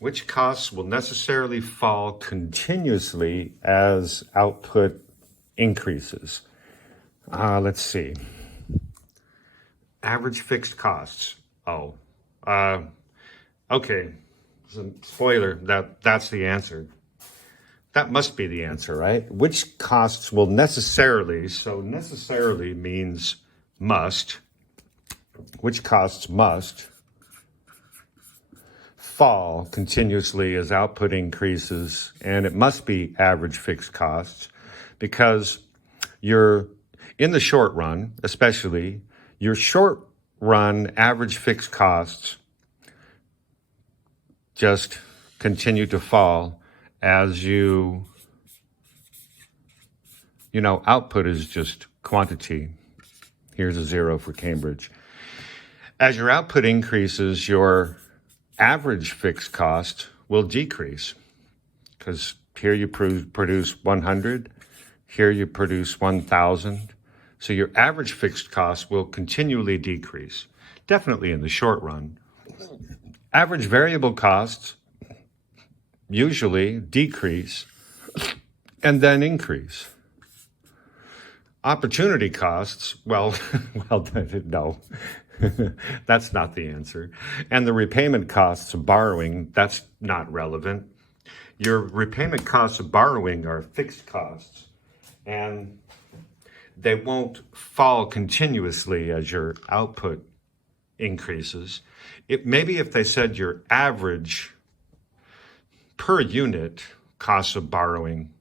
Which costs will necessarily fall continuously as output increases? Let's see. Average fixed costs. Okay. Spoiler, that's the answer. That must be the answer, right? Which costs will necessarily, so necessarily means must, which costs must fall continuously as output increases, and it must be average fixed costs, because you're in the short run, especially your short run average fixed costs just continue to fall as you know, output is just quantity. Here's a 0 for Cambridge. As your output increases, your average fixed cost will decrease, because here you produce 100, here you produce 1,000. So your average fixed cost will continually decrease, definitely in the short run. Average variable costs usually decrease and then increase. Opportunity costs, well, no, that's not the answer. And the repayment costs of borrowing, that's not relevant. Your repayment costs of borrowing are fixed costs, and they won't fall continuously as your output increases. Maybe if they said your average per unit cost of borrowing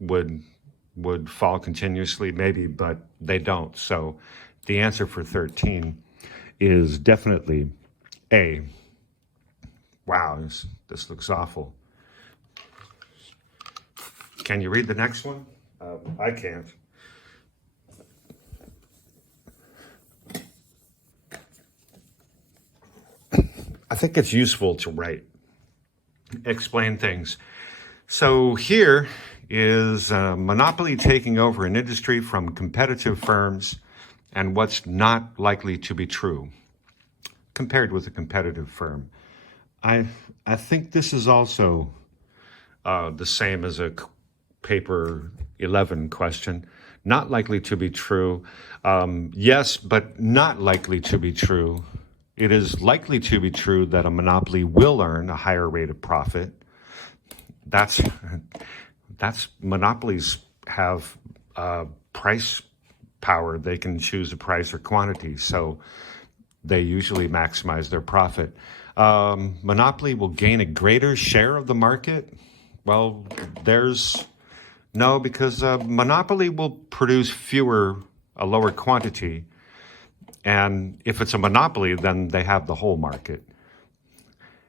would fall continuously, maybe, but they don't. So the answer for 13 is definitely A. Wow, this looks awful. Can you read the next one? I can't. I think it's useful to write, explain things. So here is a monopoly taking over an industry from competitive firms and what's not likely to be true compared with a competitive firm. I think this is also the same as a paper 11 question. Not likely to be true. Yes, but not likely to be true. It is likely to be true that a monopoly will earn a higher rate of profit. That's monopolies have price power. They can choose a price or quantity, so they usually maximize their profit. Monopoly will gain a greater share of the market. Well, no, because monopoly will produce a lower quantity. And if it's a monopoly, then they have the whole market.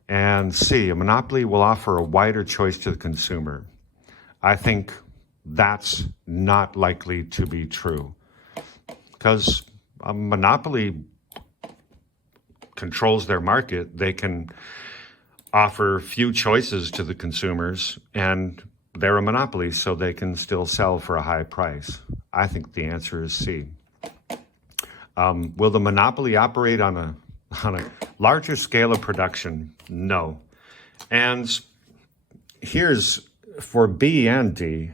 And C, a monopoly will offer a wider choice to the consumer. I think that's not likely to be true, because a monopoly controls their market. They can offer few choices to the consumers, and they're a monopoly, so they can still sell for a high price. I think the answer is C. Will the monopoly operate on a larger scale of production? No. And here's for B and D,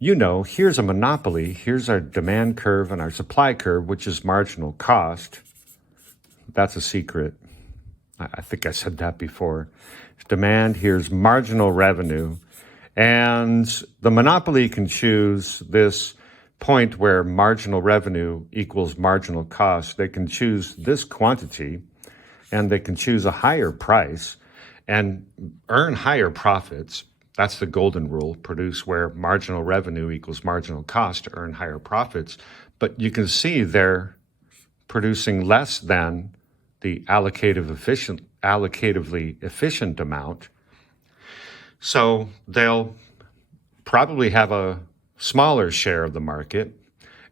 here's a monopoly. Here's our demand curve and our supply curve, which is marginal cost. That's a secret. I think I said that before. Demand, here's marginal revenue. And the monopoly can choose this point where marginal revenue equals marginal cost. They can choose this quantity, and they can choose a higher price and earn higher profits. That's the golden rule: produce where marginal revenue equals marginal cost to earn higher profits. But you can see they're producing less than the allocatively efficient amount. So they'll probably have a smaller share of the market,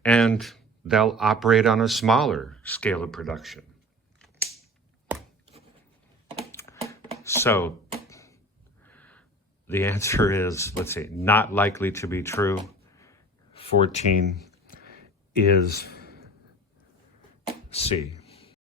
and they'll operate on a smaller scale of production. So the answer is, let's see, not likely to be true. 14 is C.